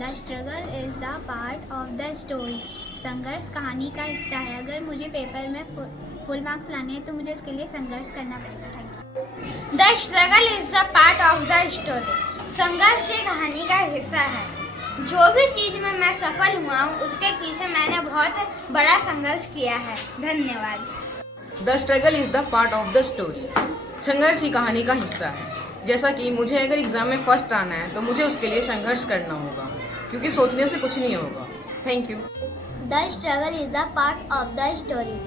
The struggle is the part of the story. संघर्ष कहानी का हिस्सा है। अगर मुझे पेपर में फुल मार्क्स लाने हैं तो मुझे इसके लिए संघर्ष करना पड़ेगा। Thank you. The struggle is the part of the story. संघर्ष ये कहानी का हिस्सा है। जो भी चीज़ में मैं सफल हुआ हूँ उसके पीछे मैंने बहुत बड़ा संघर्ष किया है। धन्यवाद। The struggle is the part of the story. संघर्ष ही कहानी का हिस्सा है। जैसा कि मुझे अगर एग्ज़ाम में फर्स्ट आना है तो मुझे उसके लिए संघर्ष करना होगा, क्योंकि सोचने से कुछ नहीं होगा। Thank you. The struggle is the part of the story.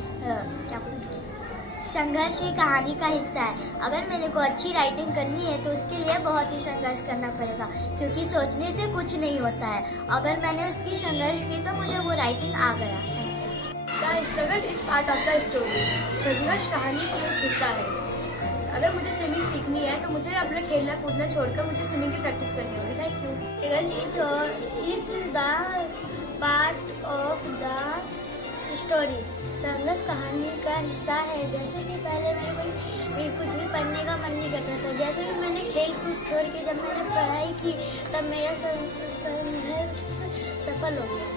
संघर्ष ही कहानी का हिस्सा है। अगर मेरे को अच्छी राइटिंग करनी है तो उसके लिए बहुत ही संघर्ष करना पड़ेगा, क्योंकि सोचने से कुछ नहीं होता है। अगर मैंने उसकी संघर्ष की तो मुझे वो राइटिंग आ गया। The struggle is part of the story. संघर्ष कहानी का एक हिस्सा है। अगर मुझे स्विमिंग सीखनी है तो मुझे अपना खेलना कूदना छोड़कर मुझे स्विमिंग की प्रैक्टिस करनी होगी। Thank you. Is the part of the story. संघर्ष कहानी का हिस्सा है। जैसे कि पहले मेरे कोई कुछ भी पढ़ने का मन नहीं करता था। जैसे कि मैंने खेल कूद छोड़ के जब मैंने पढ़ाई की तब मेरा संघर्ष सफल हो गया।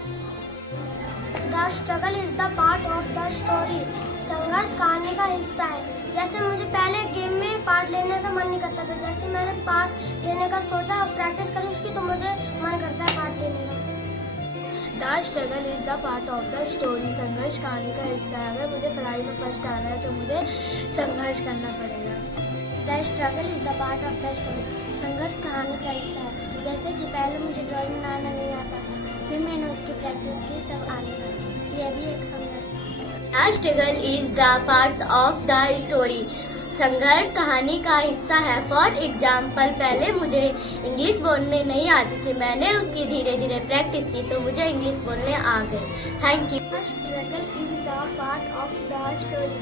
The struggle is the part of the story. संघर्ष कहानी का हिस्सा है। जैसे मुझे पहले गेम में पार्ट लेने का मन नहीं करता था। जैसे मैंने पार्ट लेने का सोचा और प्रैक्टिस करी उसकी तो मुझे मन करता है पार्ट लेने का। The struggle is the part of the story. संघर्ष कहानी का हिस्सा है। अगर मुझे पढ़ाई में फर्स्ट आना है तो मुझे संघर्ष करना पड़ेगा। The struggle is the part of the story. संघर्ष कहानी का हिस्सा है। जैसे कि पहले मुझे ड्राइंग बनाना नहीं आता था, फिर मैंने उसकी प्रैक्टिस की तब आ गया। यह भी एक संघर्ष था। The struggle is the part of the story. संघर्ष कहानी का हिस्सा है। फॉर एग्जाम्पल, पहले मुझे इंग्लिश बोलने नहीं आती थी। मैंने उसकी धीरे धीरे प्रैक्टिस की तो मुझे इंग्लिश बोलने आ गई। Thank you. The struggle is the part of the story.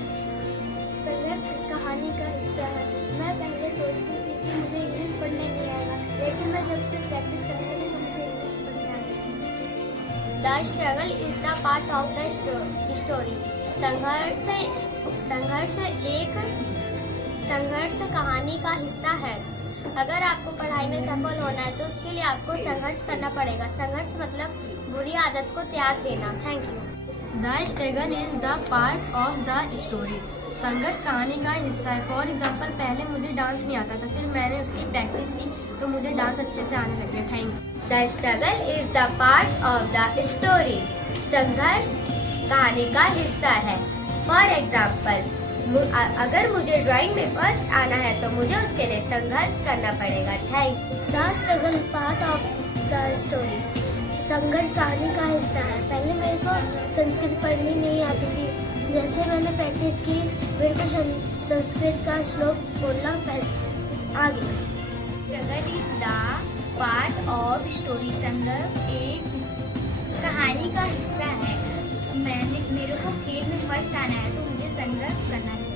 संघर्ष कहानी का हिस्सा है। मैं पहले सोचती थी कि मुझे इंग्लिश पढ़ने नहीं आएगा, लेकिन मैं जब से प्रैक्टिस करने लगी तो मुझे इंग्लिश पढ़ने आ गई। The struggle is the part of the story. संघर्ष कहानी का हिस्सा है। अगर आपको पढ़ाई में सफल होना है तो उसके लिए आपको संघर्ष करना पड़ेगा। संघर्ष मतलब बुरी आदत को त्याग देना। Thank you. The struggle is the part of the story. संघर्ष कहानी का हिस्सा है। फॉर एग्जाम्पल, पहले मुझे डांस नहीं आता था, फिर मैंने उसकी प्रैक्टिस की तो मुझे डांस अच्छे से आने लग गया। Thank you. The struggle is the part of the story. संघर्ष कहानी का हिस्सा है। फॉर एग्जाम्पल, अगर मुझे ड्राइंग में फर्स्ट आना है तो मुझे उसके लिए संघर्ष करना पड़ेगा। Thank you. The struggle part of the story. संघर्ष कहानी का हिस्सा है। पहले मेरे को संस्कृत पढ़नी नहीं आती थी। जैसे मैंने प्रैक्टिस की मेरे को संस्कृत का श्लोक बोलना आ गया। Struggle is the part of story. संघर्ष एक कहानी का हिस्सा है। मेरे को खेल में फर्स्ट आना है तो मुझे संघर्ष करना है।